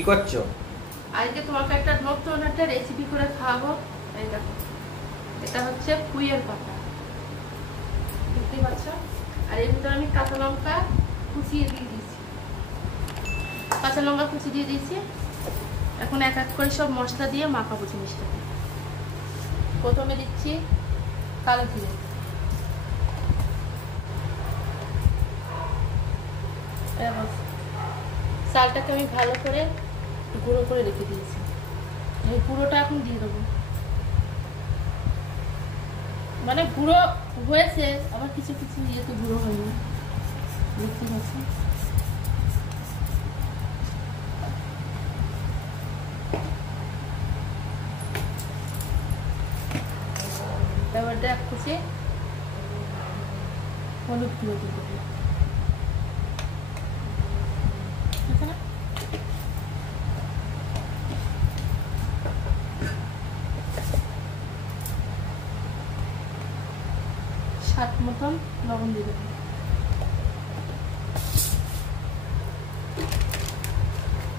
কি করছো? আজকে তোমাকে একটা নতুন একটা রেসিপি করে খাওয়াবো। এই দেখো, এটা হচ্ছে পুঁইয়ের পাতা, দেখতেই পাচ্ছ। আর এর ভিতরে আমি কাঁচা লঙ্কা কুচিয়ে দিয়ে দিয়েছি, কাঁচা লঙ্কা কুচি দিয়ে দিয়েছি। এখন এক এক করে সব মশলা দিয়ে মাখাবো জিনিসটাকে। প্রথমে দিচ্ছি কালো জিরে, চালটাকে আমি ভালো করে গুঁড়ো করে রেখে দিয়েছি, এই গুঁড়োটা এখন দিয়ে দেবো। মানে গুঁড়ো হয়েছে, আবার কিছু কিছু ইয়েতে গুঁড়ো হয়নি, দেখতে পাচ্ছি। এবারটা এক কুচি হলুদ গুঁড়ো দিয়ে দেবো, স্বাদ মতন লবণ দিয়ে দেবো,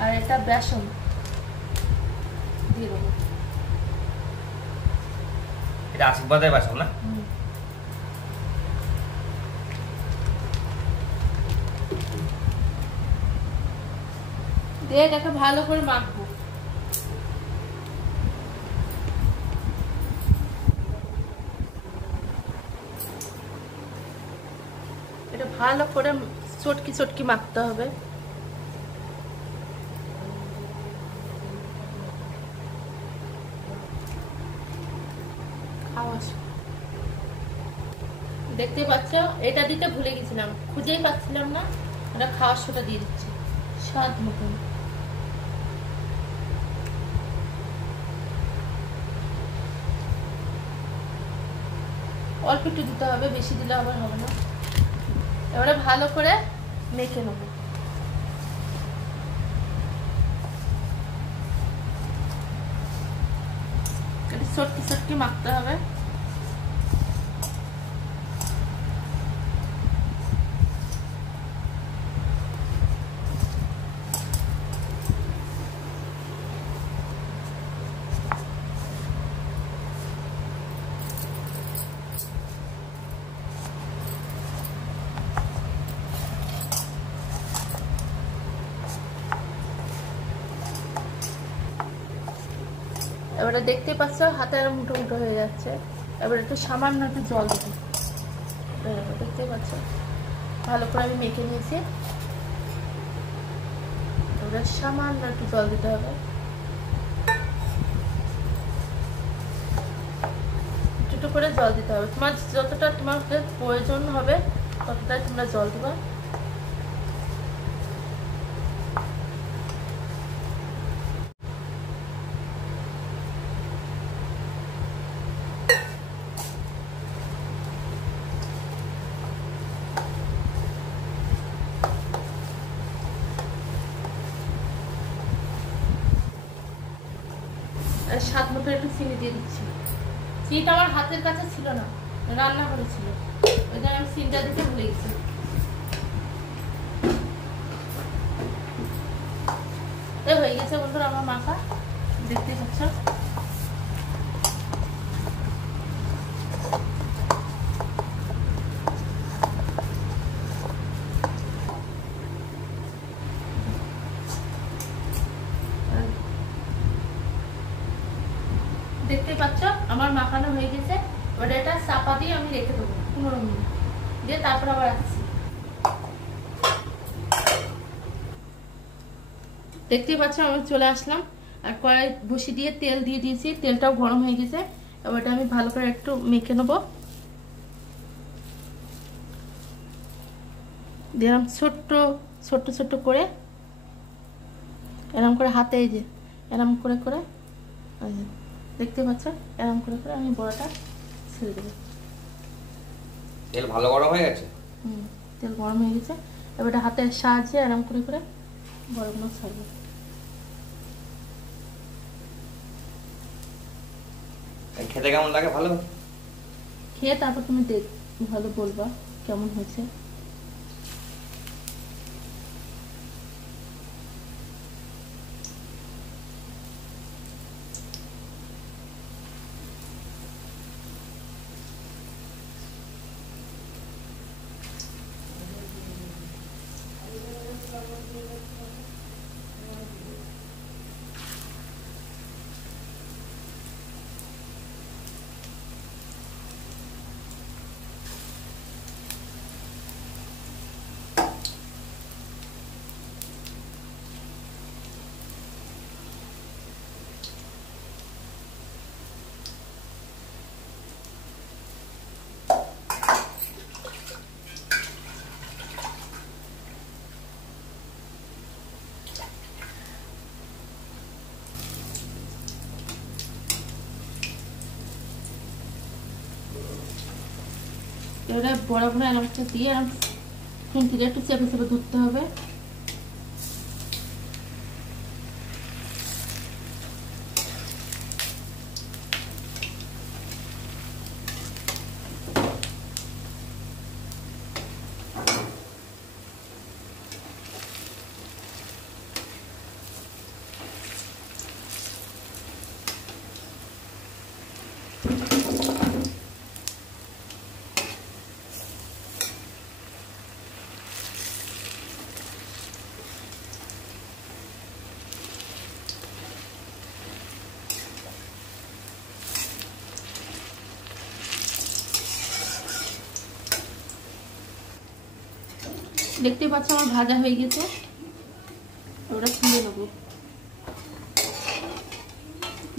আর এটা বেসন দিয়ে দেবো। এটা আশীর্বাদের বেসন না? দিয়ে এটাকে ভালো করে মাখবো। এটা ভালো করে চটকি চটকি মাখতে হবে। দেখতে পাচ্ছ, এটা দিতে ভুলে গেছিলাম, খুঁজেই পাচ্ছিলাম না। এটা খাওয়ার সোডা দিয়ে দিচ্ছি স্বাদ মতন। অল্প একটু দিতে হবে, বেশি দিলে আবার হবে না। এবারে ভালো করে মেখে নেব। চটকি চটকি মাখতে হবে। এবারে দেখতে পাচ্ছ হাতে আর মুঠো মুঠো হয়ে যাচ্ছে। এবার একটু সামান্য একটু জল দেবো, দেখতে পাচ্ছ ভালো করে আমি মেখে নিয়েছি। এবার সামান্য একটু জল দিতে হবে, একটু করে জল দিতে হবে। তোমার যতটা তোমাকে প্রয়োজন হবে ততটাই তোমরা জল দেবা। স্বাদ মতো একটু চিনি দিয়ে দিচ্ছি। চিনিটা আমার হাতের কাছে ছিল না, রান্না করেছিল, ওই জন্য আমি চিনিটা দিতে ভুলে গেছি। হয়ে গেছে বন্ধুরা আমার মাখা, দেখতেই পাচ্ছ। দেখতে পাচ্ছ আমার মাখানো হয়ে গেছে। এবার এটা চাপা দিয়ে আমি রেখে দেবো 15 মিনিট, দিয়ে তারপর আবার আসছি। দেখতেই পাচ্ছ আমি চলে আসলাম, আর কড়াই বসিয়ে দিয়ে তেল দিয়ে দিয়েছি, তেলটাও গরম হয়ে গেছে। এবার এটা আমি ভালো করে একটু মেখে নেবো। দিলাম ছোট্ট ছোট্ট ছোট্ট করে, এরম করে হাতে, এই যে এরম করে করে, দেখতে পাচ্ছ এরম করে করে আমি বড়াটা ছেড়ে দেবো। তেল ভালো গরম হয়ে গেছে? তেল গরম হয়ে গেছে। এবার হাতের সাহায্যে এরম করে করে বড়গুলো ছাড়বো। খেতে কেমন লাগে? ভালো খেয়ে তারপর তুমি দেখ ভালো বলবা কেমন হয়েছে। এবারে বড় বড় এলাচটা দিয়ে খুন্তিটা একটু চেপে চেপে ধরতে হবে। দেখতে পাচ্ছ আমার ভাজা হয়ে গেছে, ওটা তুলে নেবো।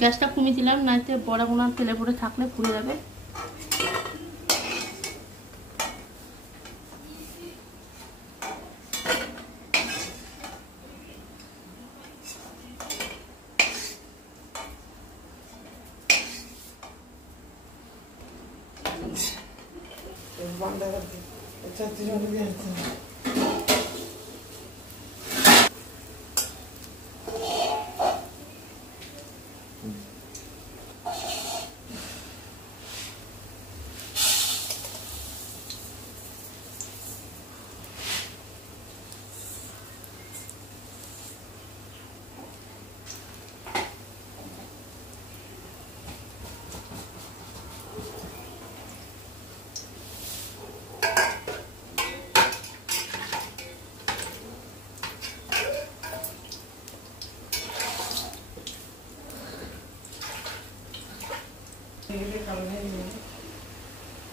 গ্যাসটা কমিয়ে দিলাম, নাইতে বড়া গোনা তেলে পরে থাকলে পুড়ে যাবে।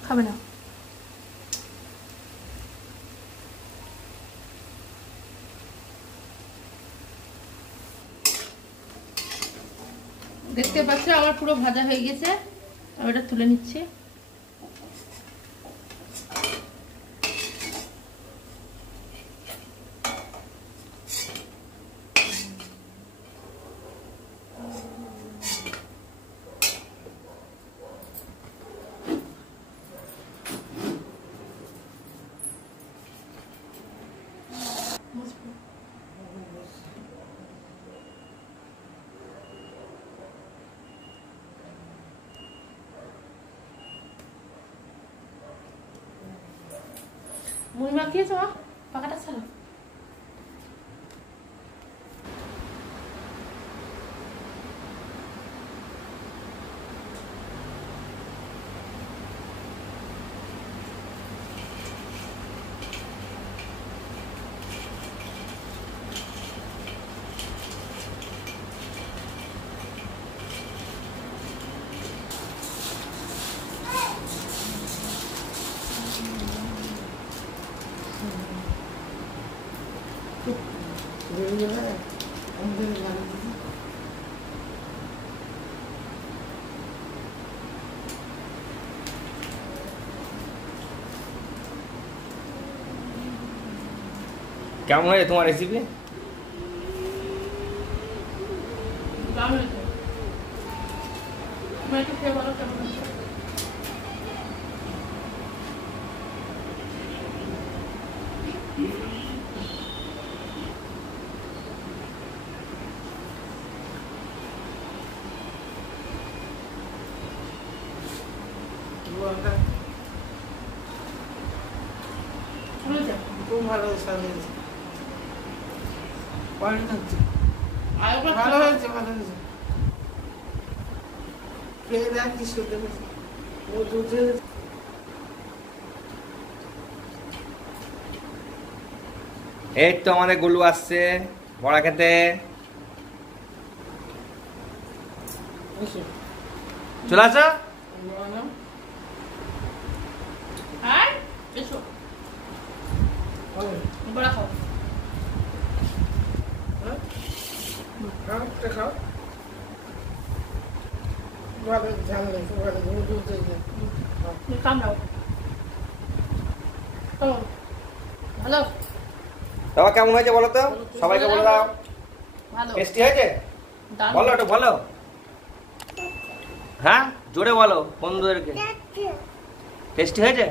খাবে না? দেখতে পাচ্ছ আমার পুরো ভাজা হয়ে গেছে, আমি এটা তুলে নিচ্ছি। মুড়ি মাখিয়েছো মা? পাকাটা ছাড়ো। কেমন হয়েছে তোমার রেসিপি? খুব ভালো স্বাদ হয়েছে, ভালো হয়েছে, ভালো হয়েছে। খেয়ে দেখ কি সুন্দর হয়েছে। ও দুধে এই তো আমাদের গোলু আসছে বড়া খেতে। চলে আসো। বড়া খাও। খাও, ভালো ঝাল লেগেছে, ভালো দুধ কামড়াও। ভালো বাবা কেমন হয়েছে বলো তো, সবাইকে বলে দাও। ভালো টেস্টি হয়েছে? বলো একটু বলো, হ্যাঁ জোরে বলো বন্ধুদেরকে। টেস্টি হয়েছে?